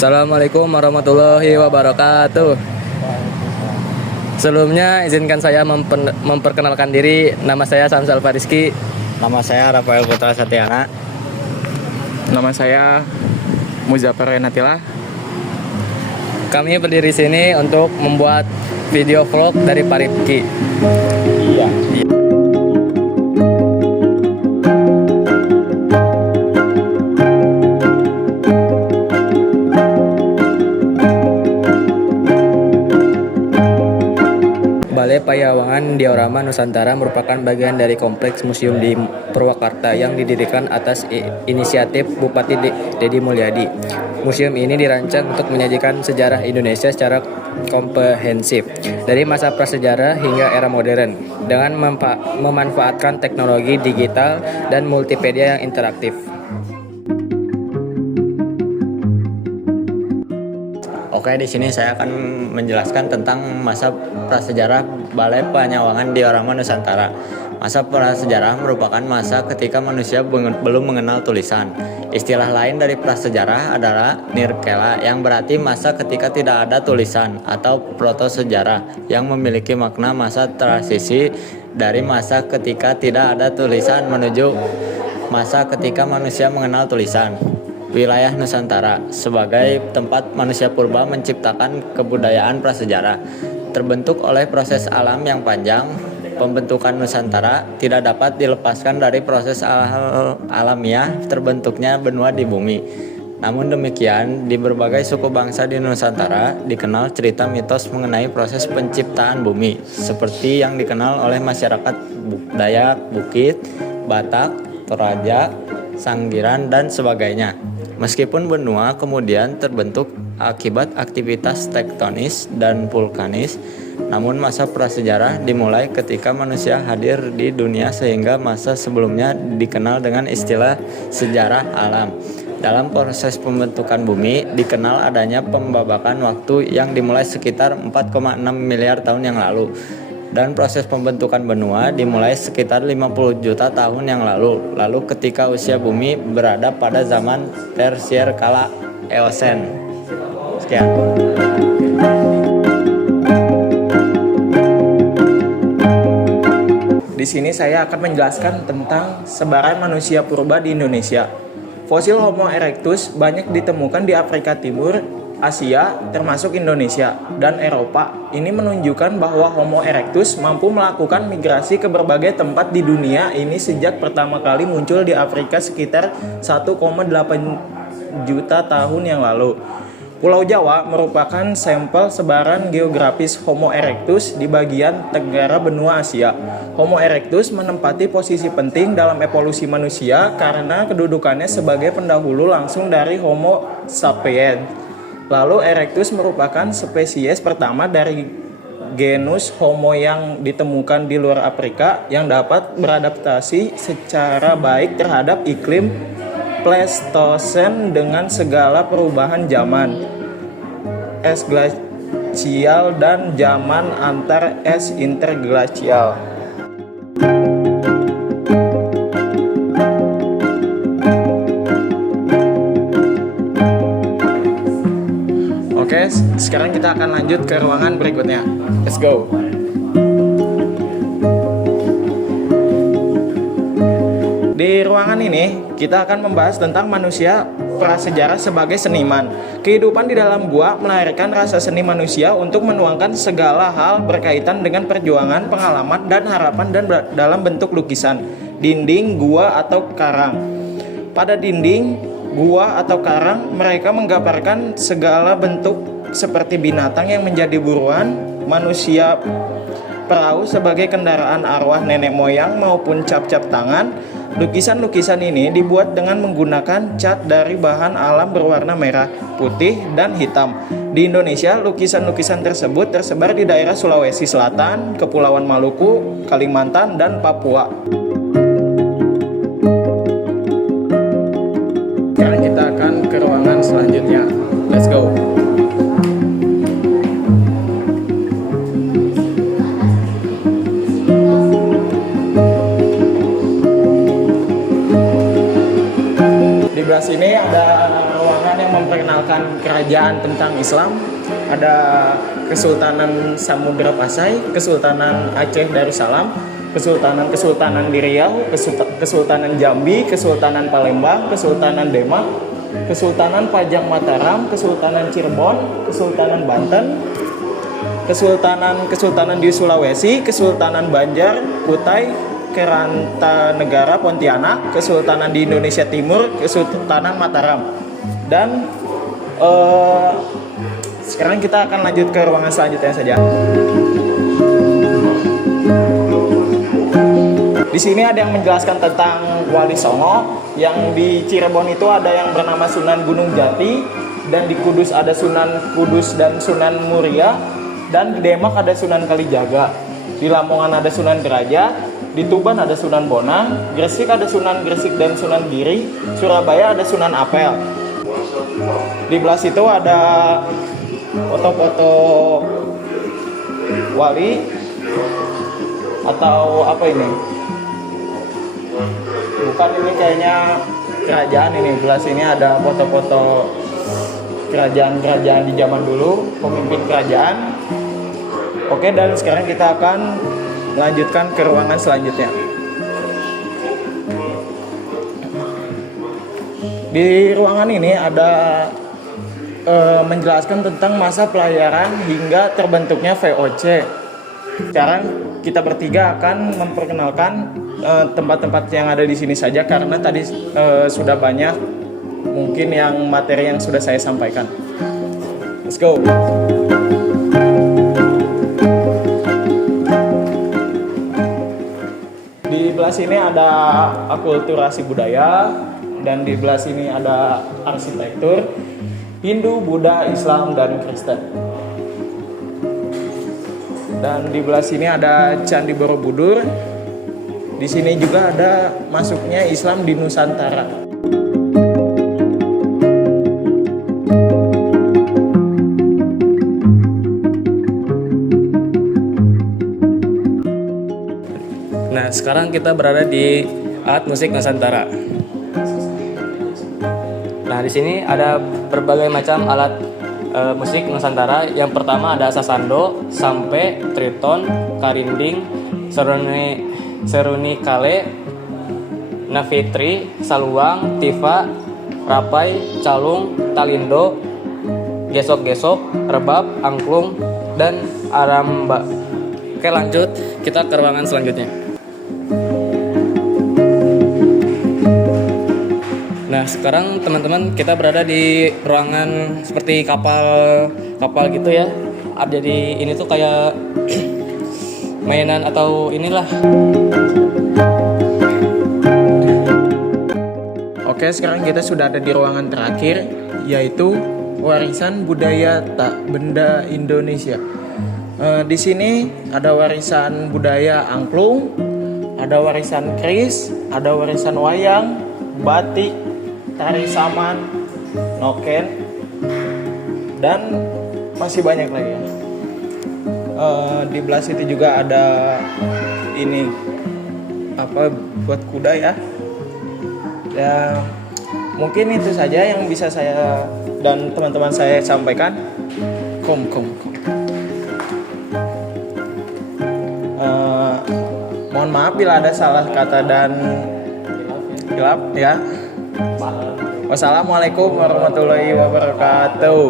Assalamualaikum warahmatullahi wabarakatuh. Sebelumnya izinkan saya memperkenalkan diri. Nama saya Samsal Fariski. Nama saya Rafael Putra Satyana. Nama saya Muzaffar Renatila. Kami berdiri sini untuk membuat video vlog dari Pak Rifki. Iya. Balai Payawangan Diorama Nusantara merupakan bagian dari kompleks museum di Purwakarta yang didirikan atas inisiatif Bupati Deddy Mulyadi. Museum ini dirancang untuk menyajikan sejarah Indonesia secara komprehensif dari masa prasejarah hingga era modern dengan memanfaatkan teknologi digital dan multimedia yang interaktif. Oke, di sini saya akan menjelaskan tentang masa prasejarah Balai Payawangan Diorama Nusantara. Masa prasejarah merupakan masa ketika manusia belum mengenal tulisan. Istilah lain dari prasejarah adalah nirkela, yang berarti masa ketika tidak ada tulisan, atau protosejarah yang memiliki makna masa transisi dari masa ketika tidak ada tulisan menuju masa ketika manusia mengenal tulisan. Wilayah Nusantara sebagai tempat manusia purba menciptakan kebudayaan prasejarah. Terbentuk oleh proses alam yang panjang, pembentukan Nusantara tidak dapat dilepaskan dari proses alamiah terbentuknya benua di bumi. Namun demikian, di berbagai suku bangsa di Nusantara dikenal cerita mitos mengenai proses penciptaan bumi, seperti yang dikenal oleh masyarakat Dayak, Bukit, Batak, Toraja, Sanggiran, dan sebagainya. Meskipun benua kemudian terbentuk akibat aktivitas tektonis dan vulkanis, namun masa prasejarah dimulai ketika manusia hadir di dunia sehingga masa sebelumnya dikenal dengan istilah sejarah alam. Dalam proses pembentukan bumi dikenal adanya pembabakan waktu yang dimulai sekitar 4,6 miliar tahun yang lalu. Dan proses pembentukan benua dimulai sekitar 50 juta tahun yang lalu. Lalu ketika usia bumi berada pada zaman tersier kala Eosen. Sekian. Di sini saya akan menjelaskan tentang sebaran manusia purba di Indonesia. Fosil Homo erectus banyak ditemukan di Afrika Timur, Asia, termasuk Indonesia, dan Eropa. Ini menunjukkan bahwa Homo erectus mampu melakukan migrasi ke berbagai tempat di dunia ini sejak pertama kali muncul di Afrika sekitar 1,8 juta tahun yang lalu. Pulau Jawa merupakan sampel sebaran geografis Homo erectus di bagian tenggara benua Asia. Homo erectus menempati posisi penting dalam evolusi manusia karena kedudukannya sebagai pendahulu langsung dari Homo sapiens. Lalu erectus merupakan spesies pertama dari genus Homo yang ditemukan di luar Afrika yang dapat beradaptasi secara baik terhadap iklim Pleistosen dengan segala perubahan zaman es glasial dan zaman antar es interglasial. Oke, sekarang kita akan lanjut ke ruangan berikutnya. Let's go. Di ruangan ini, kita akan membahas tentang manusia prasejarah sebagai seniman. Kehidupan di dalam gua melahirkan rasa seni manusia untuk menuangkan segala hal berkaitan dengan perjuangan, pengalaman, dan harapan dalam bentuk lukisan, dinding, gua, atau karang. Pada dinding gua atau karang, mereka menggambarkan segala bentuk seperti binatang yang menjadi buruan, manusia perahu sebagai kendaraan arwah nenek moyang maupun cap-cap tangan. Lukisan-lukisan ini dibuat dengan menggunakan cat dari bahan alam berwarna merah, putih, dan hitam. Di Indonesia, lukisan-lukisan tersebut tersebar di daerah Sulawesi Selatan, Kepulauan Maluku, Kalimantan, dan Papua. Sekarang kita akan ke ruangan selanjutnya. Let's go. Di sebelah sini ada ruangan yang memperkenalkan kerajaan tentang Islam. Ada Kesultanan Samudra Pasai, Kesultanan Aceh Darussalam, Kesultanan di Riau, Kesultanan Jambi, Kesultanan Palembang, Kesultanan Demak, Kesultanan Pajang Mataram, Kesultanan Cirebon, Kesultanan Banten, Kesultanan di Sulawesi, Kesultanan Banjar, Kutai, Kertanegara Pontianak, Kesultanan di Indonesia Timur, Kesultanan Mataram. Dan sekarang kita akan lanjut ke ruangan selanjutnya saja. Di sini ada yang menjelaskan tentang Wali Songo. Yang di Cirebon itu ada yang bernama Sunan Gunung Jati, dan di Kudus ada Sunan Kudus dan Sunan Muria, dan di Demak ada Sunan Kalijaga. Di Lamongan ada Sunan Derajat, di Tuban ada Sunan Bonang, Gresik ada Sunan Gresik dan Sunan Giri, Surabaya ada Sunan Apel. Di belah situ ada foto-foto wali atau apa ini? Bukan, ini kayaknya kerajaan ini. Belah sini ada foto-foto kerajaan-kerajaan di zaman dulu, pemimpin kerajaan. Oke, dan sekarang kita akan melanjutkan ke ruangan selanjutnya. Di ruangan ini ada menjelaskan tentang masa pelayaran hingga terbentuknya VOC. Sekarang kita bertiga akan memperkenalkan tempat-tempat yang ada di sini saja, karena tadi sudah banyak mungkin yang materi yang sudah saya sampaikan. Let's go. Di belah sini ada akulturasi budaya, dan di belah sini ada arsitektur Hindu, Buddha, Islam, dan Kristen. Dan di belah sini ada Candi Borobudur. Di sini juga ada masuknya Islam di Nusantara. Nah, sekarang kita berada di alat musik Nusantara. Nah, di sini ada berbagai macam alat musik Nusantara. Yang pertama ada sasando, sampe, triton, karinding, seruni kale, nafitri, saluang, tifa, rapai, calung, talindo, gesok-gesok, rebab, angklung, dan aramba. Oke, lanjut kita ke ruangan selanjutnya. Nah, sekarang teman-teman kita berada di ruangan seperti kapal gitu ya. Jadi ini tuh kayak mainan atau inilah. Oke, sekarang kita sudah ada di ruangan terakhir, yaitu warisan budaya tak benda Indonesia. Di sini ada warisan budaya angklung, ada warisan keris, ada warisan wayang, batik, tari saman, noken, dan masih banyak lagi ya. Di belah situ juga ada ini apa buat kuda ya. Ya, mungkin itu saja yang bisa saya dan teman-teman saya sampaikan. Mohon maaf bila ada salah kata dan hilaf ya. Wassalamualaikum warahmatullahi wabarakatuh.